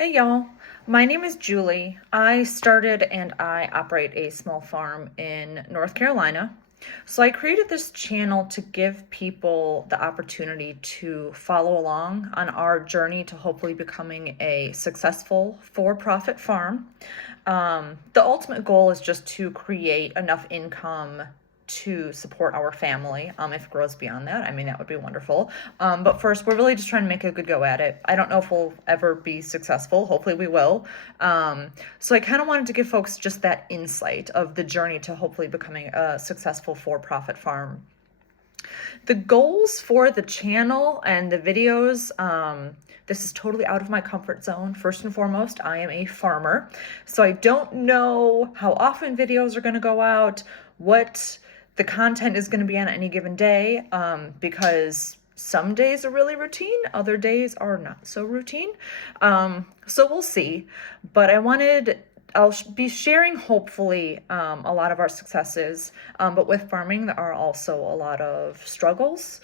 Hey y'all, my name is Julie. I started and I operate a small farm in North Carolina. So I created this channel to give people the opportunity to follow along on our journey to hopefully becoming a successful for-profit farm. The ultimate goal is just to create enough income to support our family. If it grows beyond that, I mean, that would be wonderful. But first, we're really just trying to make a good go at it. I don't know if we'll ever be successful. Hopefully, we will. So I kind of wanted to give folks just that insight of the journey to hopefully becoming a successful for-profit farm. The goals for the channel and the videos, this is totally out of my comfort zone. First and foremost, I am a farmer, so I don't know how often videos are going to go out, what the content is going to be on any given day, because some days are really routine, other days are not so routine. So we'll see. But I'll be sharing hopefully a lot of our successes, but with farming there are also a lot of struggles,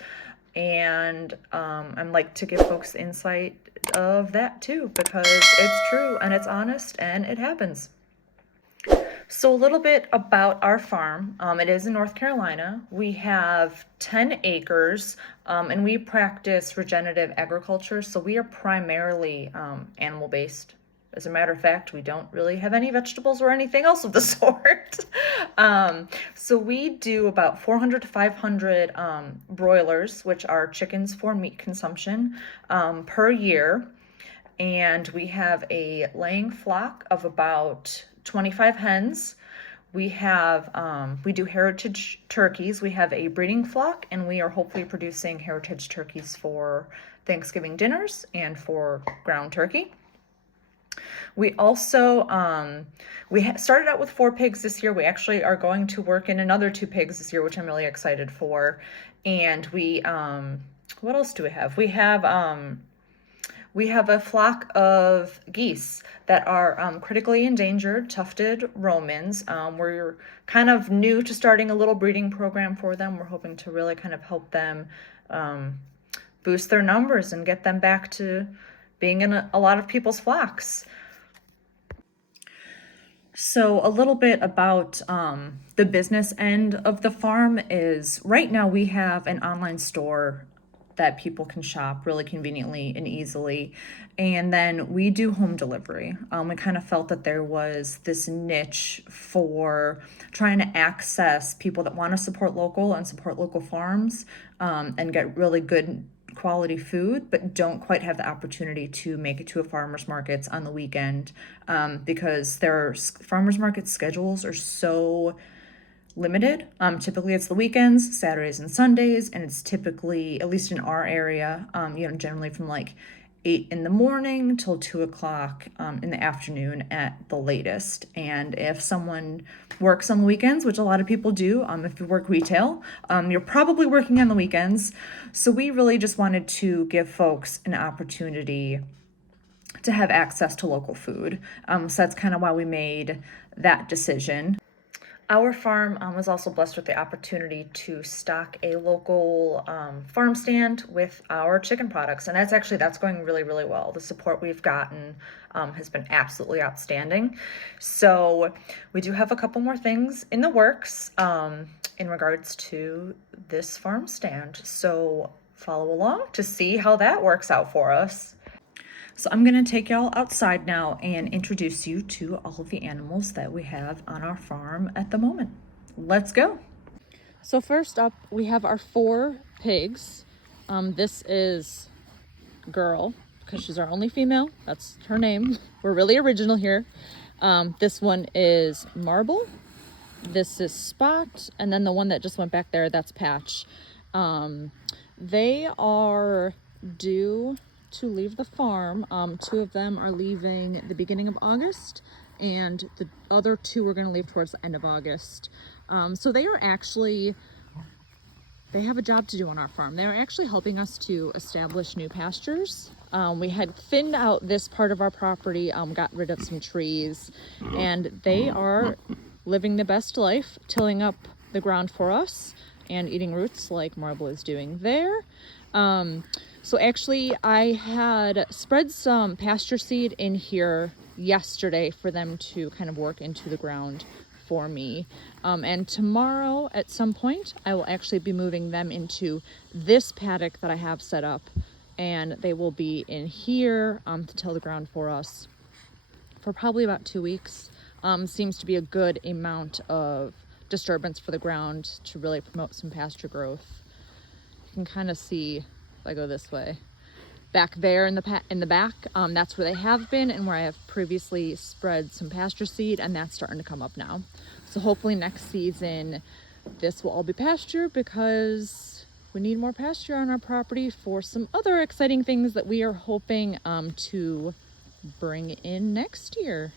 and I'd like to give folks insight of that too, because it's true and it's honest and it happens. So a little bit about our farm. It is in North Carolina. We have 10 acres, and we practice regenerative agriculture. So we are primarily animal-based. As a matter of fact, we don't really have any vegetables or anything else of the sort. So we do about 400 to 500 broilers, which are chickens for meat consumption, per year. And we have a laying flock of about 25 hens. We do heritage turkeys. We have a breeding flock, and we are hopefully producing heritage turkeys for Thanksgiving dinners and for ground turkey. We also started out with 4 pigs this year. We actually are going to work in another 2 pigs this year, which I'm really excited for. And what else do we have? We have a flock of geese that are critically endangered, tufted Romans. We're kind of new to starting a little breeding program for them. We're hoping to really kind of help them boost their numbers and get them back to being in a lot of people's flocks. So a little bit about the business end of the farm is right now we have an online store that people can shop really conveniently and easily. And then we do home delivery. We kind of felt that there was this niche for trying to access people that want to support local and support local farms, and get really good quality food, but don't quite have the opportunity to make it to a farmer's markets on the weekend, because their farmer's market schedules are so limited. Typically it's the weekends, Saturdays and Sundays, and it's typically, at least in our area, generally from like 8 in the morning till 2 o'clock in the afternoon at the latest. And if someone works on the weekends, which a lot of people do, if you work retail, you're probably working on the weekends. So we really just wanted to give folks an opportunity to have access to local food. So that's kind of why we made that decision. Our farm was also blessed with the opportunity to stock a local farm stand with our chicken products, and that's going really, really well. The support we've gotten has been absolutely outstanding. So we do have a couple more things in the works in regards to this farm stand. So follow along to see how that works out for us. So I'm going to take y'all outside now and introduce you to all of the animals that we have on our farm at the moment. Let's go. So first up, we have our 4 pigs. This is Girl, because she's our only female. That's her name. We're really original here. This one is Marble. This is Spot. And then the one that just went back there, that's Patch. They are due to leave the farm. 2 of them are leaving the beginning of August, and the other 2 are going to leave towards the end of August. So they have a job to do on our farm. They're actually helping us to establish new pastures. We had thinned out this part of our property, got rid of some trees, and they are living the best life, tilling up the ground for us and eating roots like Marble is doing there. So actually I had spread some pasture seed in here yesterday for them to kind of work into the ground for me. And tomorrow at some point I will actually be moving them into this paddock that I have set up, and they will be in here to till the ground for us for probably about 2 weeks. Seems to be a good amount of disturbance for the ground to really promote some pasture growth. You can kind of see, if I go this way, back there in the back, that's where they have been and where I have previously spread some pasture seed, and that's starting to come up now. So hopefully next season this will all be pasture, because we need more pasture on our property for some other exciting things that we are hoping to bring in next year.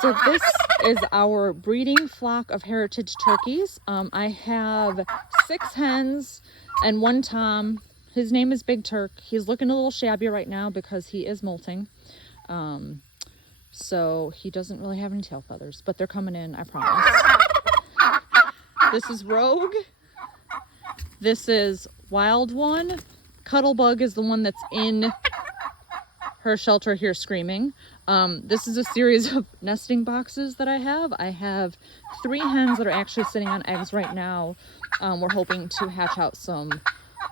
So this is our breeding flock of heritage turkeys. I have 6 hens and 1 tom. His name is Big Turk. He's looking a little shabby right now because he is molting. So he doesn't really have any tail feathers, but they're coming in, I promise. This is Rogue. This is Wild One. Cuttlebug is the one that's in her shelter here screaming. This is a series of nesting boxes that I have. I have 3 hens that are actually sitting on eggs right now. We're hoping to hatch out some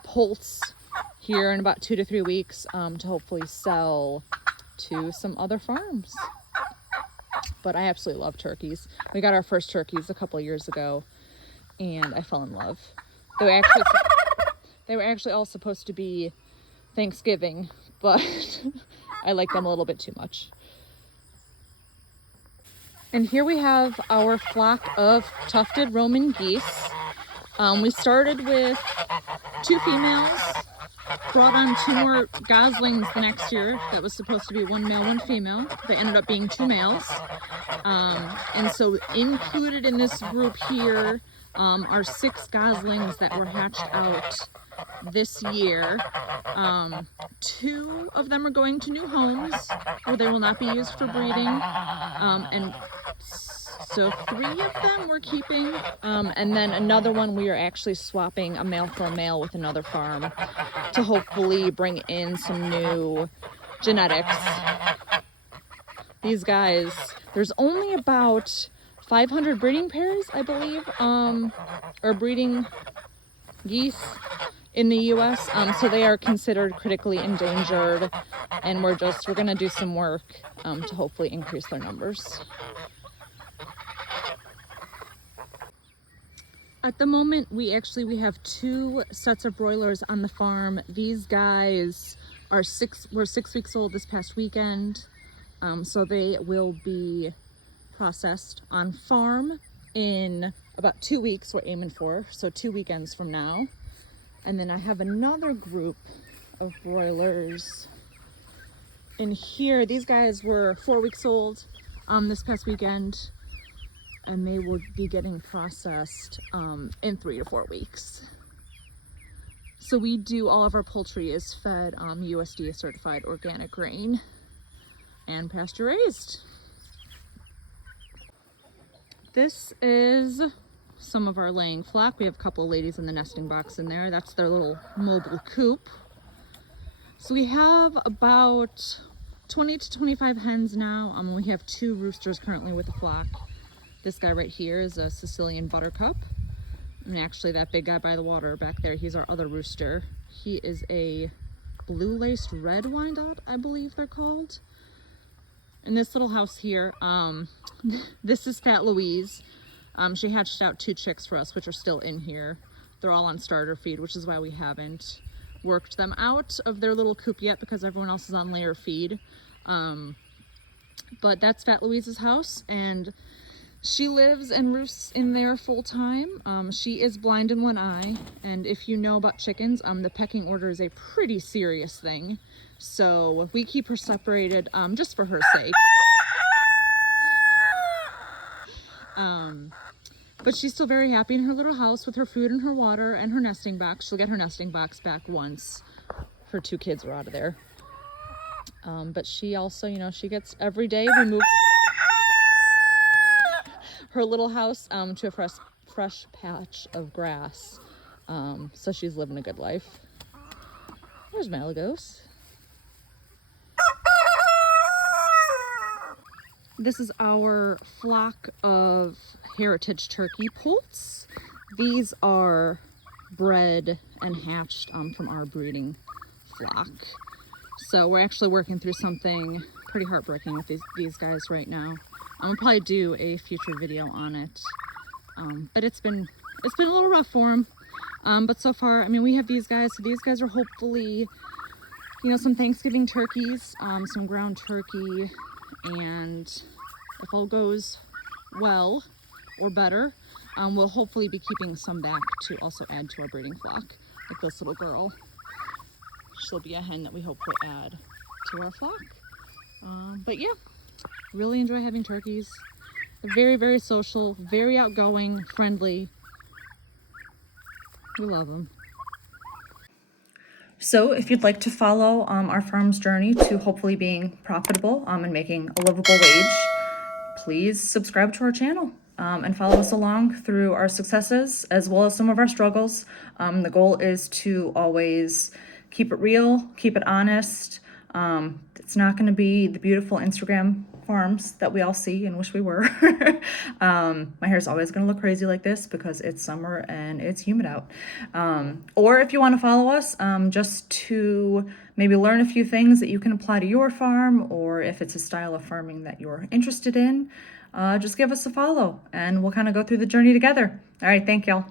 poults here in about 2 to 3 weeks to hopefully sell to some other farms. But I absolutely love turkeys. We got our first turkeys a couple of years ago and I fell in love. They were actually all supposed to be Thanksgiving, but I like them a little bit too much. And here we have our flock of tufted Roman geese. We started with 2 females, brought on 2 more goslings the next year. That was supposed to be 1 male, 1 female. They ended up being 2 males. And so included in this group here are 6 goslings that were hatched out this year. 2 of them are going to new homes where they will not be used for breeding. And so 3 of them we're keeping, and then another one we are actually swapping a male for a male with another farm to hopefully bring in some new genetics. These guys, there's only about 500 breeding pairs, I believe, or breeding geese in the US, so they are considered critically endangered, and we're gonna do some work to hopefully increase their numbers. At the moment, we have 2 sets of broilers on the farm. These guys were 6 weeks old this past weekend, so they will be processed on farm in about 2 weeks. We're aiming for, so 2 weekends from now. And then I have another group of broilers in here. These guys were 4 weeks old this past weekend, and they will be getting processed in 3 to 4 weeks. So we do, all of our poultry is fed USDA certified organic grain and pasture raised. This is some of our laying flock. We have a couple of ladies in the nesting box in there. That's their little mobile coop. So we have about 20 to 25 hens now. We have 2 roosters currently with the flock. This guy right here is a Sicilian buttercup. And actually that big guy by the water back there, he's our other rooster. He is a blue-laced red Wyandotte, I believe they're called. In this little house here, this is Fat Louise. She hatched out 2 chicks for us, which are still in here. They're all on starter feed, which is why we haven't worked them out of their little coop yet, because everyone else is on layer feed. But that's Fat Louise's house, and she lives and roosts in there full time. She is blind in 1 eye, and if you know about chickens, the pecking order is a pretty serious thing. So we keep her separated just for her sake. But she's still very happy in her little house with her food and her water and her nesting box. She'll get her nesting box back once her 2 kids are out of there. But she also, you know, she gets every day we move her little house to a fresh patch of grass. So she's living a good life. There's Malagos. This is our flock of heritage turkey poults. These are bred and hatched from our breeding flock. So we're actually working through something pretty heartbreaking with these guys right now. I'll probably do a future video on it. But it's been a little rough for them. But so far, I mean, we have these guys. So these guys are hopefully, you know, some Thanksgiving turkeys, some ground turkey, and if all goes well or better, we'll hopefully be keeping some back to also add to our breeding flock, like this little girl. She'll be a hen that we hopefully add to our flock. But yeah, really enjoy having turkeys. They're very, very social, very outgoing, friendly. We love them. So if you'd like to follow our farm's journey to hopefully being profitable and making a livable wage, please subscribe to our channel and follow us along through our successes as well as some of our struggles. The goal is to always keep it real, keep it honest. It's not going to be the beautiful Instagram farms that we all see and wish we were. My hair's always going to look crazy like this because it's summer and it's humid out. Or if you want to follow us just to maybe learn a few things that you can apply to your farm, or if it's a style of farming that you're interested in, just give us a follow and we'll kind of go through the journey together. All right, thank y'all.